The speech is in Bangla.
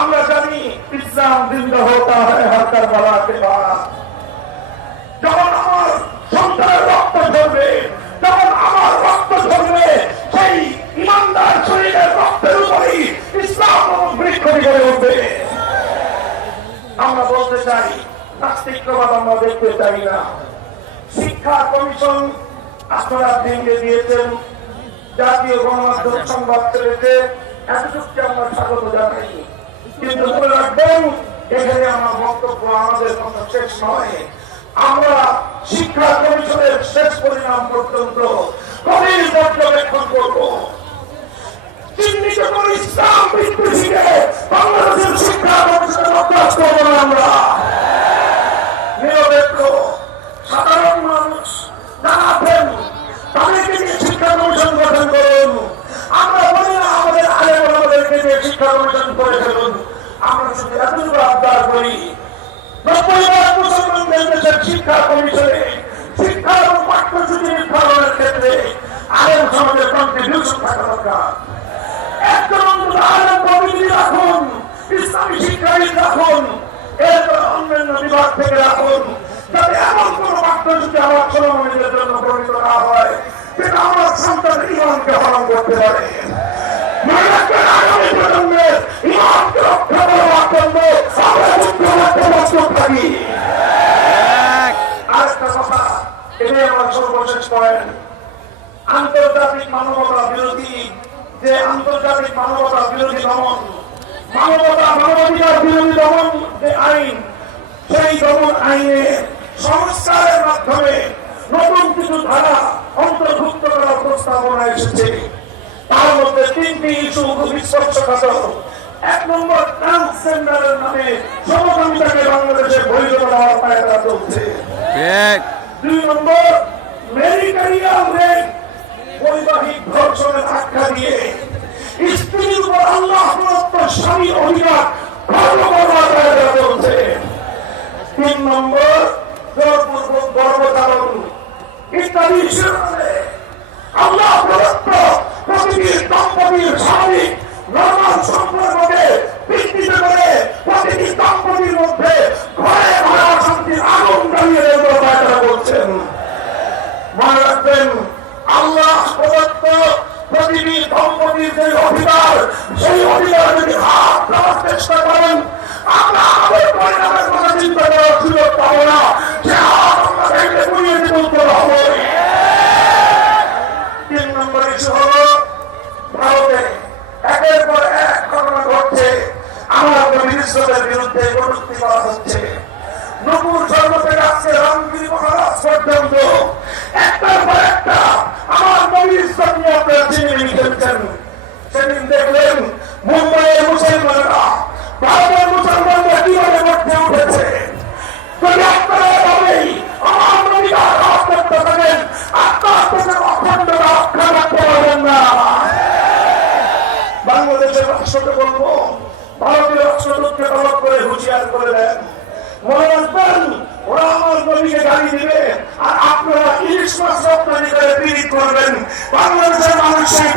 আমরা জানি ইসলাম জিন্দা হতা হয় হাতার বালাকে যখন আমার সন্তানের রক্ত ঝরবে যখন আমার রক্ত ঝরবে, সেই ইমানদার শরীরের রক্তের উপরেই ইসলাম বৃক্ষটি করে উঠবে। আমরা বলতে চাই, নাস্তিকবাদ আমরা দেখতে চাই না। শিক্ষা কমিশন আপনারা ভেঙে দিয়েছেন। জাতীয় গণমাধ্যম সংবাদ চলেছে এতটুকু আমরা স্বাগত জানাই। মনে রাখবেন এখানে আমার বক্তব্য আমাদের কথা শেষ নয়। আমরা শিক্ষা পরিষদের শেষ পরিণাম পর্যন্ত গভীর পর্যবেক্ষণ করব। চিহ্নিত করে ইসলাম করি। শিক্ষা কমিশনে। শিক্ষা পাঠ্যসূচি নির্ধারণের ক্ষেত্রে আলেম সমাজের কন্ট্রিবিউশন থাকা দরকার। আমার ছোটমানিদের জন্য প্রণীত না যেটা আমার সন্তানের ইমানকে হরণ করতে পারে মনে রাখবেন আগামী প্রজন্মের ইমানকে রক্ষা করার জন্য আমরা যুদ্ধমধ্যে প্রস্তুত থাকি আরেকটা কথা এটাই আমার সর্বশেষ পয়েন্ট আন্তর্জাতিক মানবতা বিরোধী যে আন্তর্জাতিক মানবতা বিরোধী দমন মানবতা মানবাধিকার বিরোধী দমন যে আইন সেই দমন আইনে সংস্কারের মাধ্যমে নতুন কিছু ধারা অন্তর্ভুক্ত করার প্রস্তাবনা এসেছে। তার মধ্যে তিনটি ইস্যু খুব স্পর্শকাতর এক নম্বর ট্রান্সজেন্ডারের নামে সমকামিতাকে বাংলাদেশের বৈধতা দেওয়ার পায়রা চলছে। দুই নম্বর মেরিটারিয়াল রেপ বৈবাহিক ধর্ষণের আখ্যা দিয়ে স্ত্রীর উপর আল্লাহ প্রদত্ত স্বামী অধিকার খর্ব করবার জায়গা চলছে। তিন নম্বর জোরপূর্বক গর্ভধারণ ইত্যাদি আল্লাহ প্রদত্ত প্রতিটি দম্পতির স্বাভাবিক নর্মাল সম্পর্ককে বিকৃত করে প্রতিটি দম্পতির মধ্যে ঘরে ঘরে অশান্তির আগুন জ্বালিয়ে দেওয়ার পায়তারা করছেন মনে রাখবেন আল্লাহ প্রদত্ত প্রতিটি দম্পতির যে অধিকার সেই অধিকার যদি হাত দেওয়ার চেষ্টা করেন, আমরা আমাদের পরিণামের কথা চিন্তা করার সুযোগ পাবো না। করা হচ্ছে। নকুর জন্ম থেকে আজকে রামগিরি মহারাজ পর্যন্ত একটার পর একটা আমার মিনিস্টার নিয়ে আপনারা চিনে খেলছেন সেদিন দেখলেন মুম্বাইয়ের মুসলমানরা, ভারতের মুসলমানরা কীভাবে মধ্যে উঠেছে? যদি আপনারা এভাবেই আমার নবীরা রাজ করতে থাকেন আপনার দেশের অখণ্ডতা রক্ষা রাখতে পারবেন না। বাংলাদেশের রাষ্ট্রকে বলব, ভারতীয় রাষ্ট্রদূতকে তলব করে হুঁশিয়ার আপনারা ইলিশ মাছ রপ্তানি করে পীড়িত করবেন। বাংলাদেশের মানুষ সেই করবে